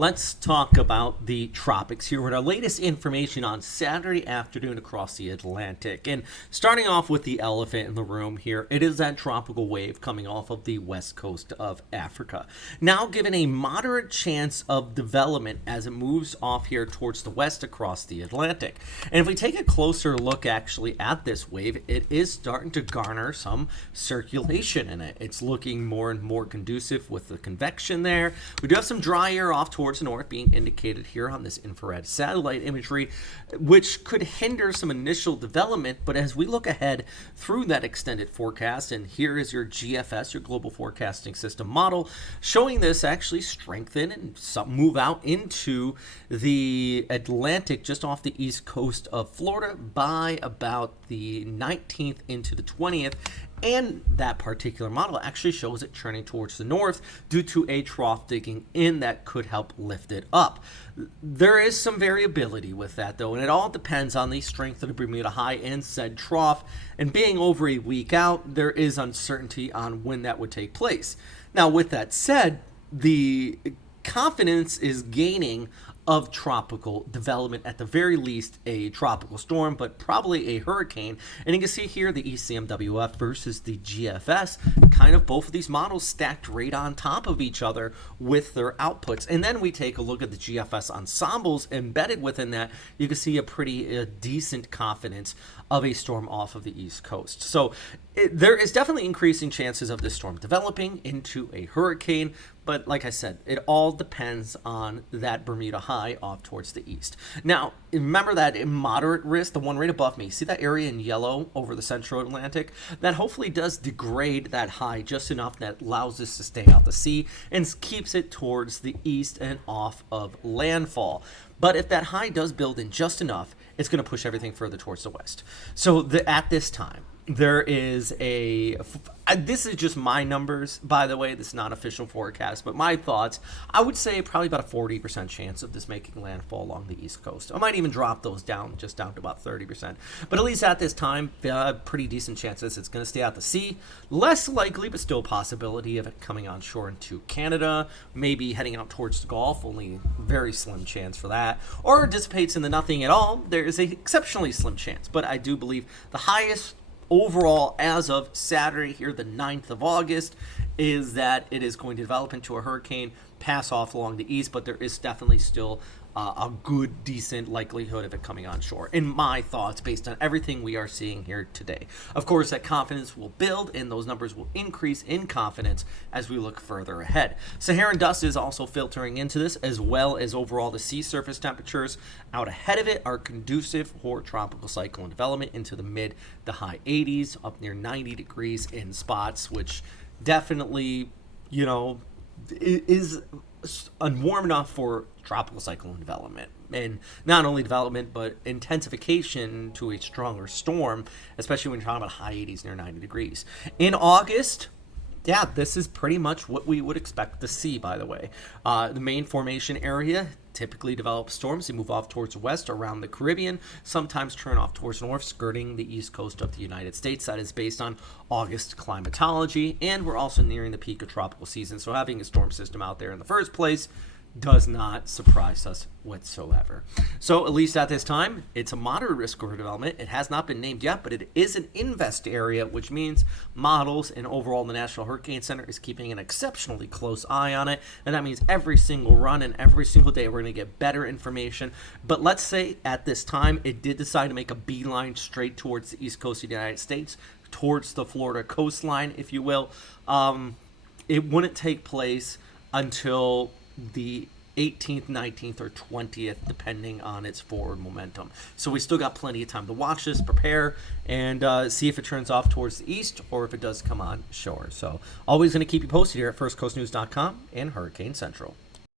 Let's talk about the tropics here with our latest information on Saturday afternoon across the Atlantic. And starting off with the elephant in the room here, it is that tropical wave coming off of the west coast of Africa. Now given a moderate chance of development as it moves off here towards the west across the Atlantic. And if we take a closer look actually at this wave, it is starting to garner some circulation in it. It's looking more and more conducive with the convection there. We do have some dry air off towards the north being indicated here on this infrared satellite imagery, which could hinder some initial development. But as we look ahead through that extended forecast, and here is your GFS, your global forecasting system model, showing this actually strengthen and move out into the Atlantic just off the east coast of Florida by about the 19th into the 20th. And that particular model actually shows it turning towards the north due to a trough digging in that could help lift it up. There is some variability with that, though, and it all depends on the strength of the Bermuda High and said trough. And being over a week out, there is uncertainty on when that would take place. Now, with that said, the confidence is gaining of tropical development, at the very least a tropical storm, but probably a hurricane. And you can see here the ECMWF versus the GFS, kind of both of these models stacked right on top of each other with their outputs. And then we take a look at the GFS ensembles embedded within that. You can see a pretty decent confidence of a storm off of the east coast. So there is definitely increasing chances of this storm developing into a hurricane. But like I said, it all depends on that Bermuda High off towards the east. Now, remember that in moderate risk, the one right above me, see that area in yellow over the central Atlantic? That hopefully does degrade that high just enough that allows this to stay out to sea and keeps it towards the east and off of landfall. But if that high does build in just enough, it's going to push everything further towards the west. So at this time, there is this is just my numbers, by the way. This is not official forecast, but my thoughts. I would say probably about a 40% chance of this making landfall along the east coast. I might even drop those down to about 30%. But at least at this time, pretty decent chances it's going to stay out to sea. Less likely, but still a possibility of it coming on shore into Canada, maybe heading out towards the Gulf. Only very slim chance for that. Or dissipates into nothing at all. There is an exceptionally slim chance. But I do believe the highest overall, as of Saturday here, the 9th of August, is that it is going to develop into a hurricane, pass off along the east, but there is definitely still a good, decent likelihood of it coming on shore, in my thoughts, based on everything we are seeing here today. Of course, that confidence will build, and those numbers will increase in confidence as we look further ahead. Saharan dust is also filtering into this, as well as overall the sea surface temperatures out ahead of it are conducive for tropical cyclone development into the mid to high 80s, up near 90 degrees in spots, which definitely, is warm enough for tropical cyclone development, and not only development but intensification to a stronger storm, especially when you're talking about high 80s near 90 degrees in August. Yeah, this is pretty much what we would expect to see, by the way. The main formation area typically develops storms. They move off towards the west around the Caribbean, sometimes turn off towards the north, skirting the east coast of the United States. That is based on August climatology, and we're also nearing the peak of tropical season. So having a storm system out there in the first place does not surprise us whatsoever. So at least at this time, it's a moderate risk of development. It has not been named yet, but it is an invest area, which means models and overall the National Hurricane Center is keeping an exceptionally close eye on it. And that means every single run and every single day we're going to get better information. But let's say at this time, it did decide to make a beeline straight towards the east coast of the United States, towards the Florida coastline, if you will. It wouldn't take place until the 18th, 19th, or 20th, depending on its forward momentum. So we still got plenty of time to watch this, prepare, and see if it turns off towards the east or if it does come on shore. So always going to keep you posted here at firstcoastnews.com and Hurricane Central.